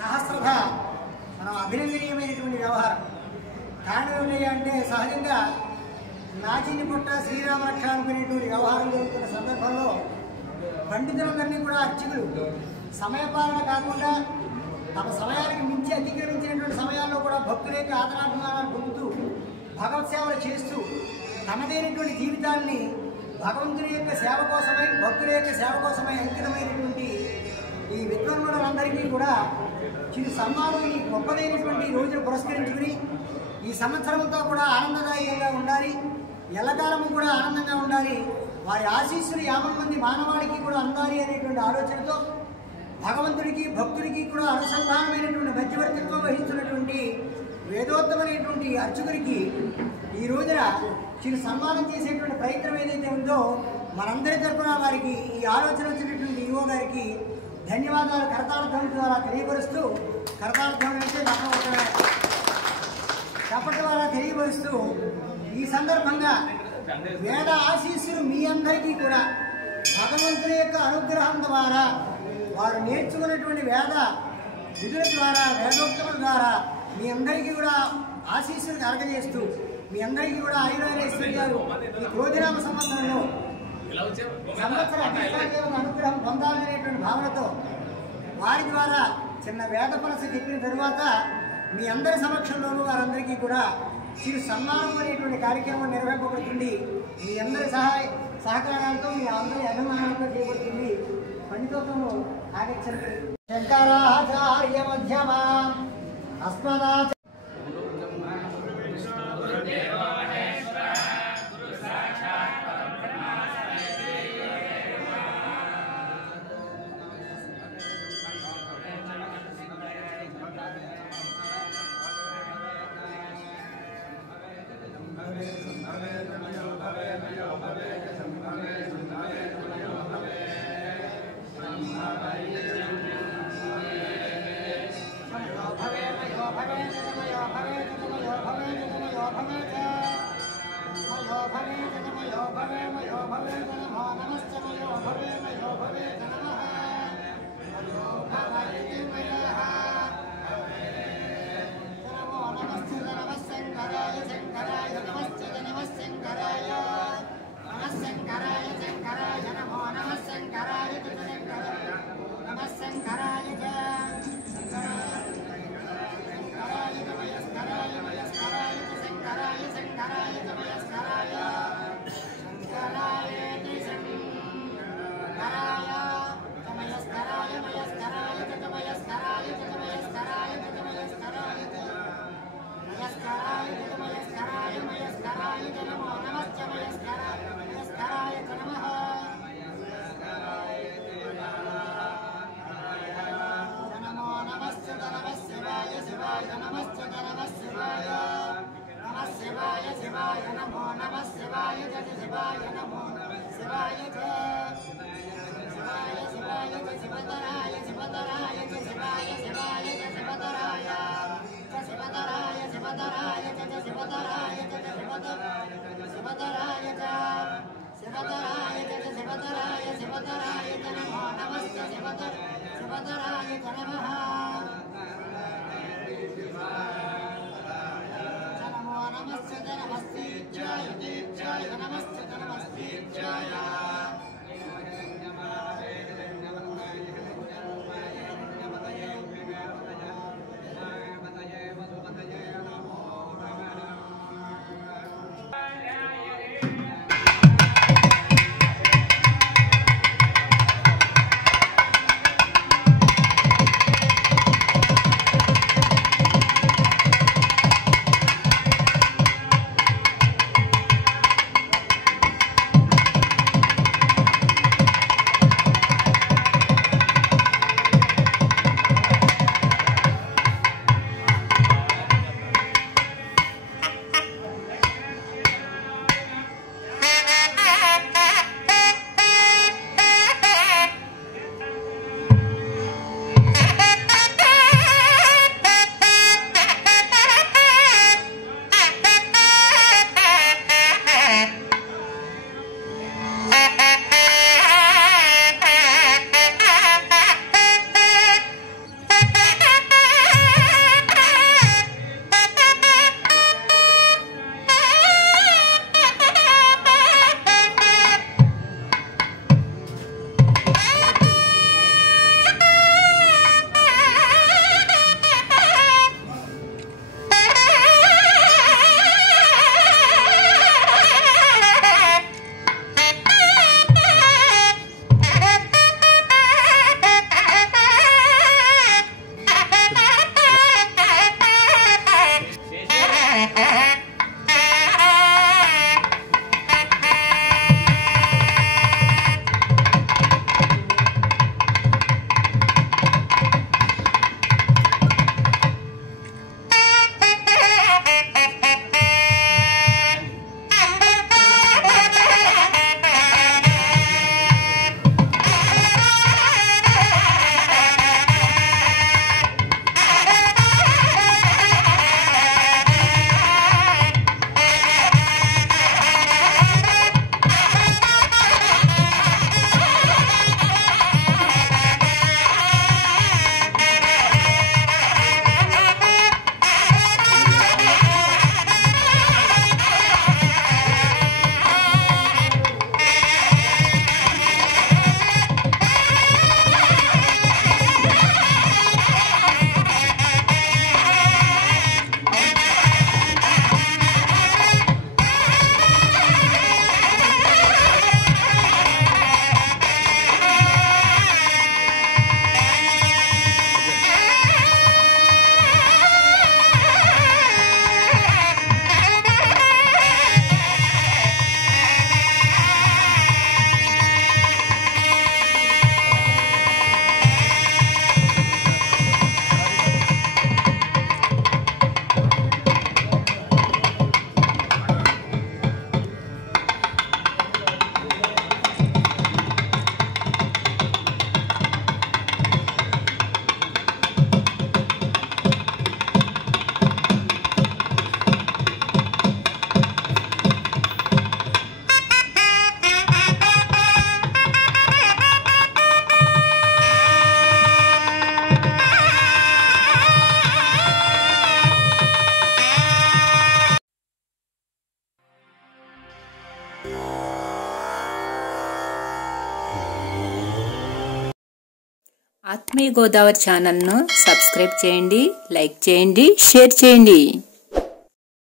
సహస్రధ మనం అభినందనీయమైనటువంటి వ్యవహారం. కారణం ఏమిటి అంటే సహజంగా నాచిని పుట్ట శ్రీరామరక్ష అనుకునేటువంటి వ్యవహారం జరుగుతున్న సందర్భంలో పండితులందరినీ కూడా అర్చకులు సమయపాలన కాకుండా తమ సమయానికి మించి అతిక్రమించినటువంటి సమయాల్లో కూడా భక్తుల యొక్క ఆదరాభిమానాలు పొందుతూ భగవత్ సేవలు చేస్తూ తమదైనటువంటి జీవితాన్ని భగవంతుని యొక్క సేవ కోసమై భక్తుల యొక్క సేవ కోసమై అంకితమైనటువంటి ఈ విద్వాంగులందరికీ కూడా చిరు సన్మానం ఈ గొప్పదైనటువంటి రోజును పురస్కరించుకుని ఈ సంవత్సరంతో కూడా ఆనందదాయకంగా ఉండాలి, ఎల్లకాలము కూడా ఆనందంగా ఉండాలి, వారి ఆశీస్సులు 50 మంది మానవాళికి కూడా అందాలి అనేటువంటి ఆలోచనతో భగవంతుడికి భక్తుడికి కూడా అనుసంధానమైనటువంటి మధ్యవర్తిత్వం వహిస్తున్నటువంటి వేదోత్తమైనటువంటి అర్చకుడికి ఈ రోజున చిరు సన్మానం చేసేటువంటి ప్రయత్నం ఏదైతే ఉందో మనందరి తరపున వారికి ఈ ఆలోచన వచ్చినటువంటి ఈవో గారికి ధన్యవాదాలు కరతాళ ధ్వని ద్వారా తెలియపరుస్తూ, కరతాళ ధ్వని అంటే చప్పటి ద్వారా తెలియపరుస్తూ ఈ సందర్భంగా వేద ఆశీస్సులు మీ అందరికీ కూడా భగవంతుని యొక్క అనుగ్రహం ద్వారా వారు నేర్చుకున్నటువంటి వేద విధుల ద్వారా వేదోక్తముల ద్వారా మీ అందరికీ కూడా ఆశీస్సులు కలగజేస్తూ మీ అందరికీ కూడా ఆయుర్వేదేశ్వర్యాలు ఈ క్రోధినామ సంవత్సరంలో సంవత్సర అనుగ్రహం పొందాలనేటువంటి భావనతో వారి ద్వారా చిన్న వేద పలస చెప్పిన తరువాత మీ అందరి సమక్షంలోనూ వారందరికీ కూడా చిరు సన్మానం అనేటువంటి కార్యక్రమం నిర్వహింపబడుతుంది. మీ అందరి సహకారాలతో మీ అందరి అభిమానాలతో చేయబడుతుంది. పండితోత్తము ఆగచ్చండి. శంకరాచార్య మధ్యమ అస్మదాచార్య మీ గోదావరి ఛానల్ను సబ్స్క్రైబ్ చేయండి, లైక్ చేయండి, షేర్ చేయండి.